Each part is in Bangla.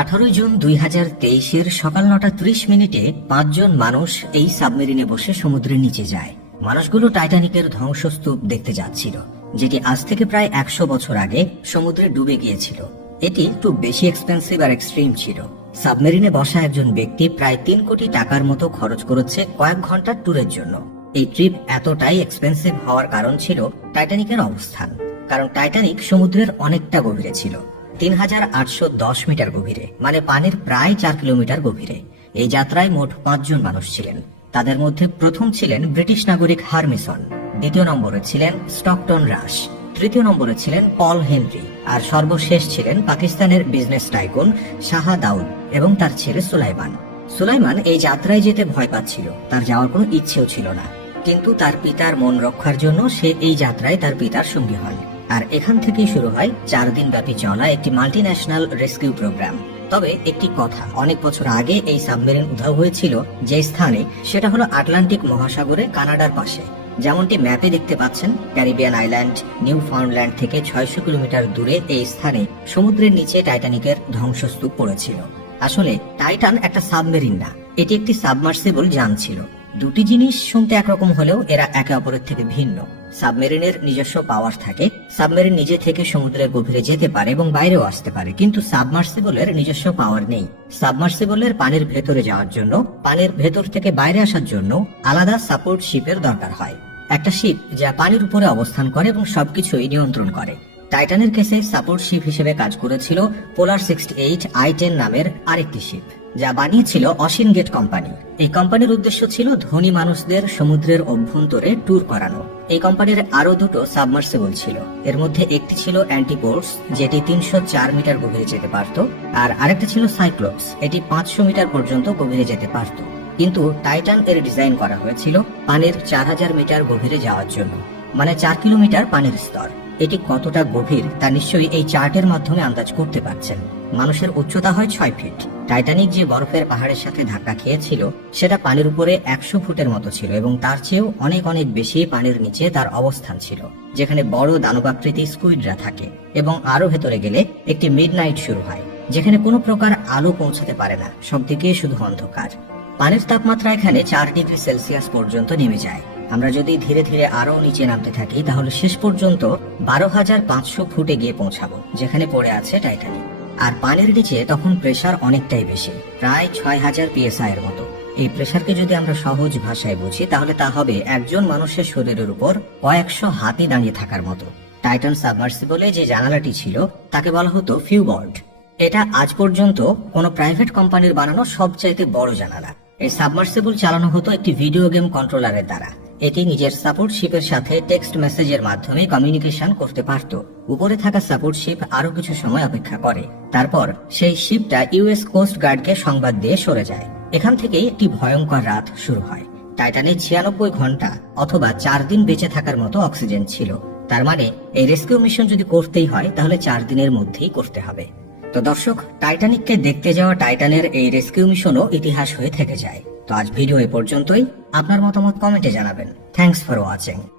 আঠারোই জুন দুই হাজার তেইশের সকাল নটা ত্রিশ মিনিটে পাঁচজন মানুষ এই সাবমেরিনে বসে সমুদ্রের নিচে যায়। মানুষগুলো টাইটানিকের ধ্বংসস্তূপ দেখতে যাচ্ছিল, যেটি আজ থেকে প্রায় একশো বছর আগে সমুদ্রে ডুবে গিয়েছিল। এটি একটু বেশি এক্সপেন্সিভ আর এক্সট্রিম ছিল। সাবমেরিনে বসা একজন ব্যক্তি প্রায় তিন কোটি টাকার মতো খরচ করেছে কয়েক ঘণ্টার ট্যুরের জন্য। এই ট্রিপ এতটাই এক্সপেন্সিভ হওয়ার কারণ ছিল টাইটানিকের অবস্থান, কারণ টাইটানিক সমুদ্রের অনেকটা গভীরে ছিল। তিন হাজার আটশো দশ মিটার গভীরে মানে পানির প্রায় চার কিলোমিটার গভীরে। এই যাত্রায় মোট পাঁচজন মানুষ ছিলেন। তাদের মধ্যে প্রথম ছিলেন ব্রিটিশ নাগরিক হারমিসন, দ্বিতীয় নম্বরে ছিলেন স্টকটন রাশ, তৃতীয় নম্বরে ছিলেন পল হেনরি, আর সর্বশেষ ছিলেন পাকিস্তানের বিজনেস টাইকুন শাহা দাউদ এবং তার ছেলে সুলাইমান। সুলাইমান এই যাত্রায় যেতে ভয় পাচ্ছিল, তার যাওয়ার কোনো ইচ্ছেও ছিল না। কিন্তু তার পিতার মন রক্ষার জন্য সে এই যাত্রায় তার পিতার সঙ্গী হয় আর এখান থেকেই শুরু হয় চার দিন ব্যাপী চলা একটি মাল্টি ন্যাশনাল রেস্কিউ প্রোগ্রাম তবে একটি কথা, অনেক বছর আগে এই সাবমেরিন উধাও হয়েছিল যে স্থানে, সেটা হলো আটলান্টিক মহাসাগরে কানাডার পাশে। যেমনটি ম্যাপে দেখতে পাচ্ছেন, ক্যারিবিয়ান আইল্যান্ড নিউ ফাউন্ডল্যান্ড থেকে ছয়শো কিলোমিটার দূরে এই স্থানে সমুদ্রের নিচে টাইটানিকের ধ্বংসস্তূপ পড়েছিল। আসলে টাইটান একটা সাবমেরিন না, এটি একটি সাবমার্সিবল যান ছিল। দুটি জিনিস শুনতে একরকম হলেও এরা একে অপরের থেকে ভিন্ন। সাবমেরিনের নিজস্ব পাওয়ার থাকে। সাবমেরিন নিজে থেকে সমুদ্রের গভীরে যেতে পারে এবং বাইরেও আসতে পারে, কিন্তু সাবমার্সিবলের নিজস্ব পাওয়ার নেই। সাবমার্সিবলের পানির ভেতরে যাওয়ার জন্য, পানির ভেতর থেকে বাইরে আসার জন্য আলাদা সাপোর্ট শিপের দরকার হয়। একটা শিপ যা পানির উপরে অবস্থান করে এবং সবকিছুই নিয়ন্ত্রণ করে। টাইটানের কেসে সাপোর্ট শিপ হিসেবে কাজ করেছিল polar sixty eight I ten নামের আরেকটি শিপ। যা বানিয়েছিল অসিন গেট কোম্পানি। এই কোম্পানির উদ্দেশ্য ছিল ধনী মানুষদের সমুদ্রের অভ্যন্তরে ট্যুর করানো। এই কোম্পানির আরও দুটো সাবমার্সিবল ছিল। এর মধ্যে একটি ছিল অ্যান্টিপোর্স যেটি তিনশো চার মিটার গভীরে যেতে পারত, আর আরেকটা ছিল সাইক্লোপস এটি পাঁচশো মিটার পর্যন্ত গভীরে যেতে পারত। কিন্তু টাইটান এর ডিজাইন করা হয়েছিল পানির চার হাজার মিটার গভীরে যাওয়ার জন্য মানে চার কিলোমিটার পানির স্তর। এটি কতটা গভীর তা নিশ্চয়ই এই চার্টের মাধ্যমে আন্দাজ করতে পারছেন। মানুষের উচ্চতা হয় ছয় ফিট। টাইটানিক যে বরফের পাহাড়ের সাথে ধাক্কা খেয়েছিল, সেটা পানির উপরে একশো ফুটের মতো ছিল এবং তার চেয়েও অনেক অনেক বেশি পানির নিচে তার অবস্থান ছিল, যেখানে বড় দানবাকৃতি স্কুইডরা থাকে এবং আরও ভেতরে গেলে একটি মিড শুরু হয়, যেখানে কোনো প্রকার আলো পৌঁছাতে পারে না, সবদিকে শুধু অন্ধকার। পানির তাপমাত্রা এখানে চার ডিগ্রি সেলসিয়াস পর্যন্ত নেমে যায়। আমরা যদি ধীরে ধীরে আরও নিচে নামতে থাকি, তাহলে শেষ পর্যন্ত বারো হাজার পাঁচশো ফুটে গিয়ে পৌঁছাবো, যেখানে পড়ে আছে টাইটানিক। আর পানির নিচে তখন প্রেসার অনেকটাই বেশি, প্রায় ছয় হাজার পিএসআই এর মতো। এই প্রেশারকে যদি আমরা সহজ ভাষায় বুঝি, তাহলে তা হবে একজন মানুষের শরীরের উপর কয়েকশো হাতি দাঁড়িয়ে থাকার মতো। টাইটান সাবমার্সিবলে যে জানালাটি ছিল, তাকে বলা হতো ফিউবর্ড এটা আজ পর্যন্ত কোনো প্রাইভেট কোম্পানির বানানো সবচাইতে বড় জানালা। এই সাবমার্সিবল চালানো হতো একটি ভিডিও গেম কন্ট্রোলারের দ্বারা। এটি নিজের সাপোর্ট শিপের সাথে টেক্সট মেসেজের মাধ্যমে কমিউনিকেশন করতে পারত। উপরে থাকা সাপোর্ট শিপ আরও কিছু সময় অপেক্ষা করে। তারপর সেই শিপটা ইউএস কোস্ট গার্ডকে সংবাদ দিয়ে সরে যায়। এখান থেকেই একটি ভয়ঙ্কর রাত শুরু হয়। টাইটানে ছিয়ানব্বই ঘণ্টা অথবা চার দিন বেঁচে থাকার মতো অক্সিজেন ছিল। তার মানে এই রেস্কিউ মিশন যদি করতেই হয়, তাহলে চার দিনের মধ্যেই করতে হবে। তো দর্শক, টাইটানিককে দেখতে যাওয়া টাইটানের এই রেস্কিউ মিশনও ইতিহাস হয়ে থেকে যায়। তো আজ ভিডিও এ পর্যন্তই। আপনার মতামত কমেন্টে জানাবেন। Thanks for watching.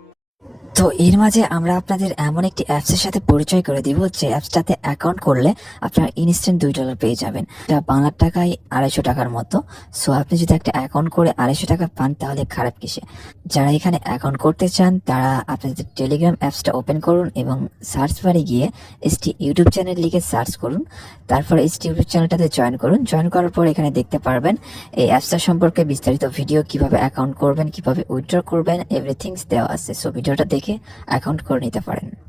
তো এর মাঝে আমরা আপনাদের এমন একটি অ্যাপসের সাথে পরিচয় করে দিব যে অ্যাপসটাতে অ্যাকাউন্ট করলে আপনারা ইনস্ট্যান্ট দুই ডলার পেয়ে যাবেন। এটা বাংলার টাকায় আড়াইশো টাকার মতো। সো আপনি যদি একটা অ্যাকাউন্ট করে আড়াইশো টাকা পান, তাহলে খারাপ কিসে? যারা এখানে অ্যাকাউন্ট করতে চান, তারা আপনাদের টেলিগ্রাম অ্যাপসটা ওপেন করুন এবং সার্চ বারে গিয়ে এসটি ইউটিউব চ্যানেল লিখে সার্চ করুন। তারপর এসটি ইউটিউব চ্যানেলটাতে জয়েন করুন। জয়েন করার পর এখানে দেখতে পারবেন এই অ্যাপসটা সম্পর্কে বিস্তারিত ভিডিও কীভাবে অ্যাকাউন্ট করবেন, কীভাবে উইথড্র করবেন এভরিথিংস দেওয়া আছে। সো ভিডিওটা দেখে অ্যাকাউন্ট করে নিতে পারেন।